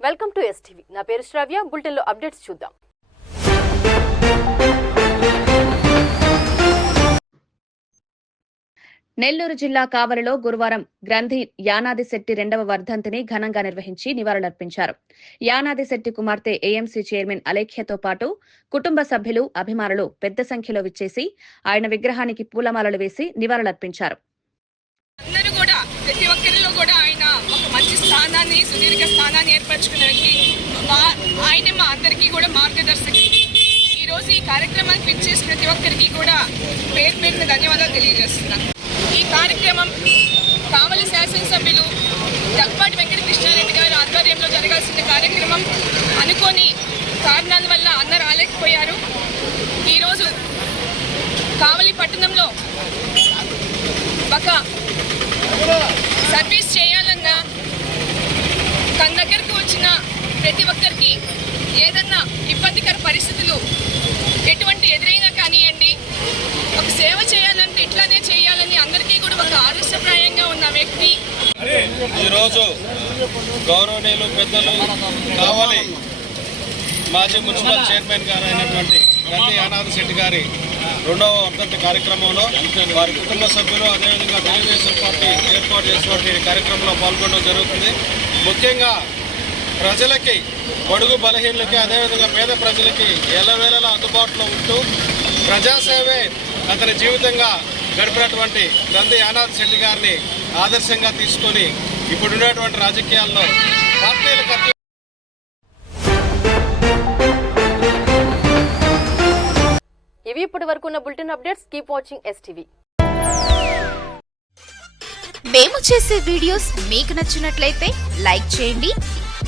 Welcome to STV నా పేరు శ్రావ్య బులెటిన్లో అప్డేట్స్ చూద్దాం. నెల్లూరు జిల్లా కావలిలో గురువారం గ్రంథి యానాది శెట్టి రెండవ వర్ధంతిని ఘనంగా నిర్వహించి నివాళులర్పించారు. యానాది శెట్టి కుమార్తె ఏఎంసీ చైర్మన్ అలేఖ్యతో పాటు కుటుంబ సభ్యులు అభిమానులు పెద్ద సంఖ్యలో విచ్చేసి ఆయన విగ్రహానికి పూలమాలలు వేసి నివాళులర్పించారు అందరూ కూడా ప్రతి ఒక్కరిలో కూడా ఆయన ఒక మంచి స్థానాన్ని సుదీర్ఘ స్థానాన్ని ఏర్పరచుకున్న వ్యక్తి ఆయనే మా అందరికీ కూడా మార్గదర్శకి ఈరోజు ఈ కార్యక్రమానికి పిలిచేసి ప్రతి ఒక్కరికి కూడా పేరు పేరున ధన్యవాదాలు తెలియజేస్తున్నా ఈ కార్యక్రమం కావలి శాసనసభ్యులు దగ్గపాటి వెంకట కృష్ణారెడ్డి గారి ఆధ్వర్యంలో జరగాల్సిన కార్యక్రమం అనుకోని కారణాల వల్ల అందరు రాలేకపోయారు ఈరోజు కావలి పట్టణంలో ఒక సర్వీస్ చే తన దగ్గరకు వచ్చిన ప్రతి ఒక్కరికి ఏదన్నా ఇబ్బందికర పరిస్థితులు ఎటువంటి ఎదురైనా కానివ్వండి ఒక సేవ చేయాలంటే ఇట్లానే చేయాలని అందరికీ కూడా ఒక ఆదర్శప్రాయంగా ఉన్న వ్యక్తి. ఈరోజు గౌరవనీయులు పెద్దలు కావాలి. మాజీ మున్సిపల్ చైర్మన్ గారు అయినటువంటి గంటి యానాథ శెట్టి గారి రెండవ వర్ధంతి కార్యక్రమంలో వారి కుటుంబ సభ్యులు అదేవిధంగా తెలుగుదేశం పార్టీ ఏర్పాటు చేసినటువంటి కార్యక్రమంలో పాల్గొనడం జరుగుతుంది. ముఖ్యంగా ప్రజలకి బడుగు బలహీనులకి అదేవిధంగా పేద ప్రజలకి ఎల్లవేళలా అందుబాటులో ఉంటూ ప్రజాసేవే అతని జీవితంగా గడిపినటువంటి గంది యానాథ్ శెట్టి గారిని ఆదర్శంగా తీసుకొని ఇప్పుడున్నటువంటి రాజకీయాల్లో పార్టీలకు ఇవి ఇప్పటి వరకు ఉన్న bulletin updates. Keep watching STV. మేము చేసే వీడియోస్ మీకు నచ్చినట్లయితే లైక్ చేయండి